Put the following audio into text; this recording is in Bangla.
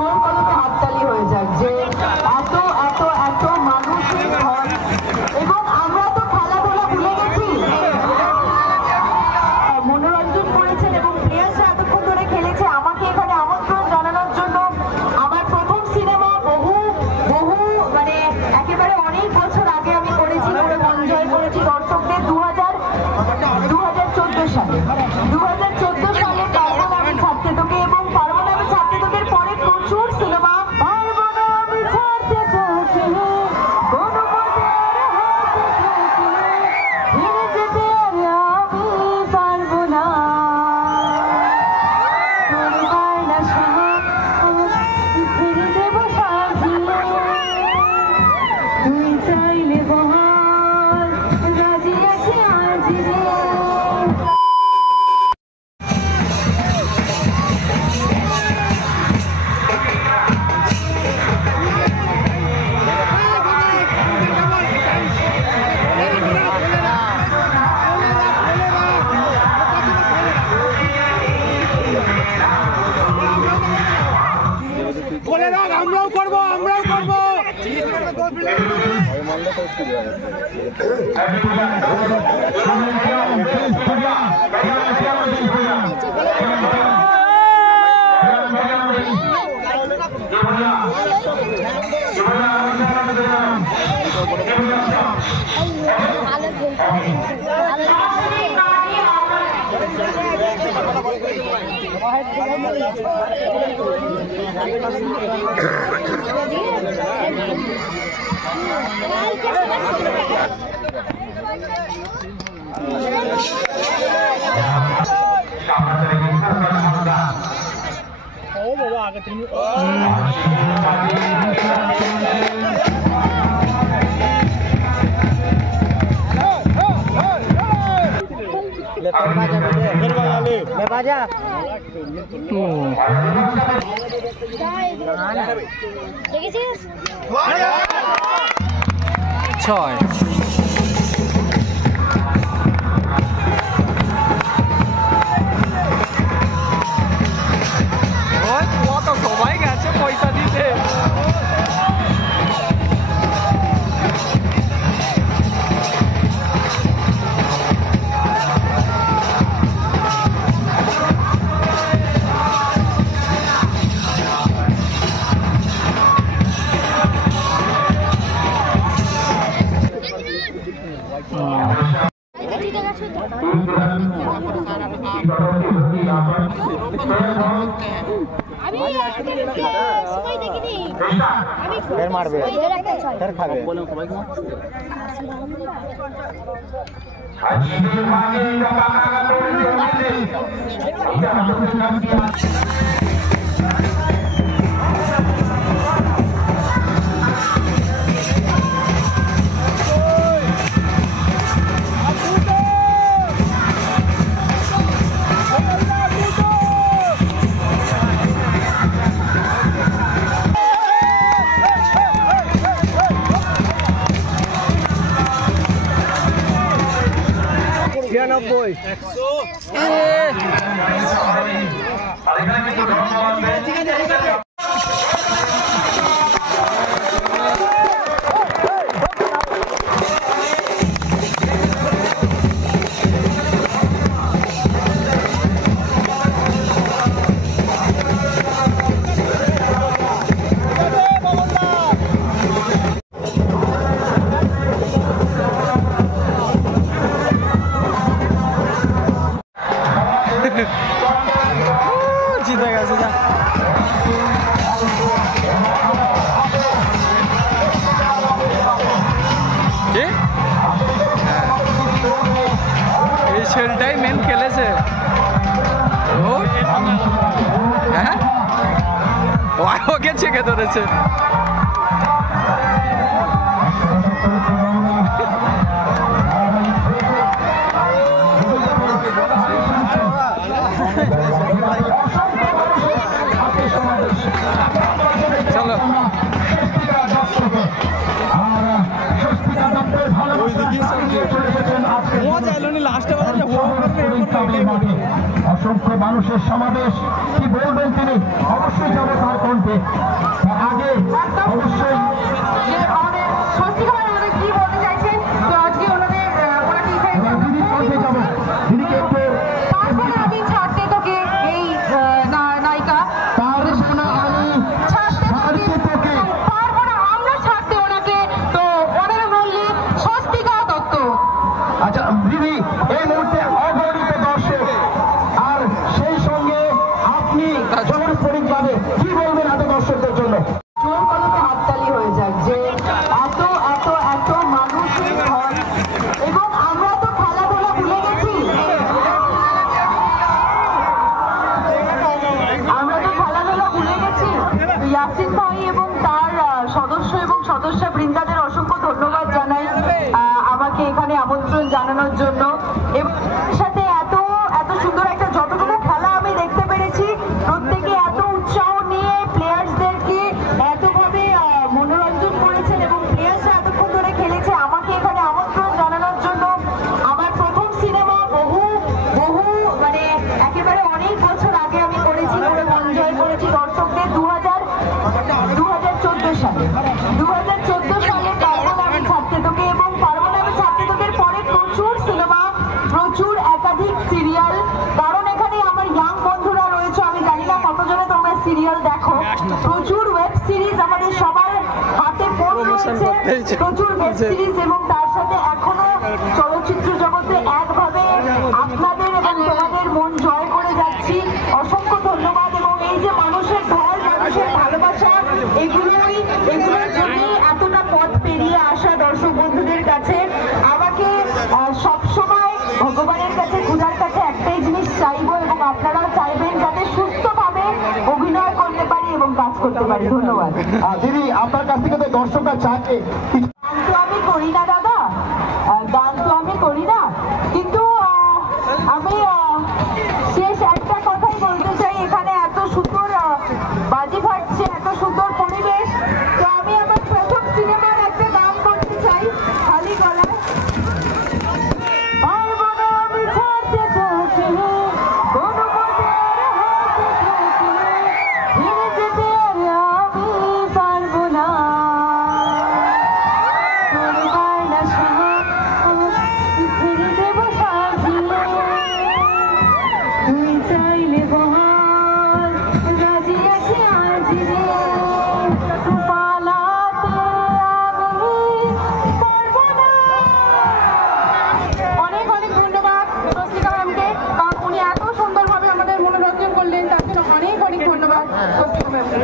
জোর কদমে হাততালি হয়ে যাক যে এত এত এত মানুষের ঘর এবং আমরা তো খেলাধুলা ভুলে গেছি, মনোরঞ্জন করেছেন এবং প্লেয়ার্সরা এতক্ষণ ধরে খেলেছে। আমাকে এখানে আমন্ত্রণ জানানোর জন্য আমার প্রথম সিনেমা বহু বহু মানে একেবারে অনেক বছর আগে আমি করেছি, করে মন জয় করেছি দর্শকদের 2014 সালে 2014 সালে পারবো আমি ছাড়তে তোকে, এবং পারবো আমি ছাড়তে তোকের পরে প্রচুর সিনেমা পারবো না আমি ছাড়তে তোকে কোনো মতের হাতে তোকে ফিরে যেতে আর আমি পারবো না তোর বায়না সাথ ফিরে দেবো সাজিয়ে তুই চাইলে বল রাজি আছি আজ রে। বলে রাখ, আমরাও করবো, আমরাও করবো। ও বাবা আগে তুমি বাজা ছয় সবাই গেছে পয়সা দিতে। মারবে খাবে জিতে গেছে যা এই ছেলেটাই মেন খেলেছে। হ্যাঁ ওকে চেকে ধরেছে। চলো মজা এলো নি লাস্টে অসংখ্য মানুষের সমাবেশ, কি বলবেন তিনি? অবশ্যই যাবো তার কণ্ঠে। তার আগে অবশ্যই যে আমাদের স্বস্তিকা ম্যাম আমাদের কি বলতে চাইছেন, তো আজকে ওনাকে দিদির কণ্ঠে যাবো। দিদিকে একটু তারপরে আমি ছাড়তে তোকে এই নায়িকা তার শোনা আমি ছাড়তে তোকে। পারবো না আমরা ছাড়তে ওনাকে, তো ওনারা বললি স্বস্তিকা দত্ত। আচ্ছা দিদি, এই মুহূর্তে অগণিত দর্শক, আর সেই সঙ্গে আপনি জনস্ফটিকভাবে কি বলবেন এত দর্শকদের জন্য? জোর কদমে হাততালি হয়ে যাক যে এত এত এত মানুষের ঘর, এবং আমরা তো খেলাধুলা ভুলে গেছি, আমরা তো খেলাধুলা ভুলে গেছি। ইয়াসিন ভাই এবং তার সদস্য এবং সদস্য বৃন্দাদের অসংখ্য ধন্যবাদ জানাই আমাকে এখানে আমন্ত্রণ জানানোর জন্য, এবং সাথে এত এত সুন্দর একটা যতটুকু খেলা আমি দেখতে পেরেছি, প্রত্যেকে এত উৎসাহ নিয়ে প্লেয়ার্সদেরকে এতভাবে মনোরঞ্জন করেছেন এবং প্লেয়ার্সরা এতক্ষণ ধরে খেলেছে আমাকে এখানে আমন্ত্রণ জানানোর জন্য। আমার প্রথম সিনেমা বহু বহু মানে একেবারে অনেক বছর আগে আমি করেছি, করে মন জয় করেছি দর্শকদের 2014 সালে। 2014 সালে পারবো না আমি ছাড়তে তোকে, এবং পারবো না আমি ছাড়তে তোকের পরে প্রচুর সিনেমা, প্রচুর একাধিক সিরিয়াল, কারণ এখানে আমার ইয়াং বন্ধুরা রয়েছে, আমি জানি না কতজনে তোমরা সিরিয়াল দেখো, প্রচুর ওয়েব সিরিজ আমাদের সবার হাতে ফোন রয়েছে, প্রচুর ওয়েব সিরিজ, এবং তার সাথে এখনো চলচ্চিত্র জগতে একভাবে আপনাদের এবং তোমাদের মন জয় করে যাচ্ছি। অসংখ্য ধন্যবাদ, এবং এই যে মানুষের ঢল, মানুষের ভালোবাসা, এগুলোর জন্যই এতটা পথ পেরিয়ে আসা দর্শক বন্ধুদের কাছে। আমাকে সবসময় ভগবানের কাছে, খোদার কাছে একটাই জিনিস চাইবো, এবং আপনারাও চাইবেন যাতে সুস্থভাবে অভিনয় করতে পারি এবং কাজ করতে পারি। ধন্যবাদ। দিদি, আপনার কাছ থেকে তো দর্শকরা চায় গান তো আমি করি না দাদা, গান তো আমি করি না, কিন্তু আমি শেষ একটা কথাই বলতে চাই, এখানে এত সুন্দর বাজি ফাটছে, এত সুন্দর পরিবেশ, তো আমি আমার প্রথম সিনেমার একটা গান করতে চাই খালি গলায়। পারবো না আমি ছাড়তে তোকে, কোনো মতের হাতে তোকে, ছেড়ে যেতে আর আমি পারবো না। তোর বায়না সব ছেড়ে দেবো সাজিয়ে, তুই চাইলে বল রাজি আছি আজ রে, পালাতে আমি পারবো না। অনেক অনেক ধন্যবাদ স্বস্তিকা ম্যামকে, কারণ উনি এত সুন্দরভাবে আমাদের মনোরঞ্জন করলেন, তার জন্য অনেক অনেক ধন্যবাদ স্বস্তিকা ম্যামকে।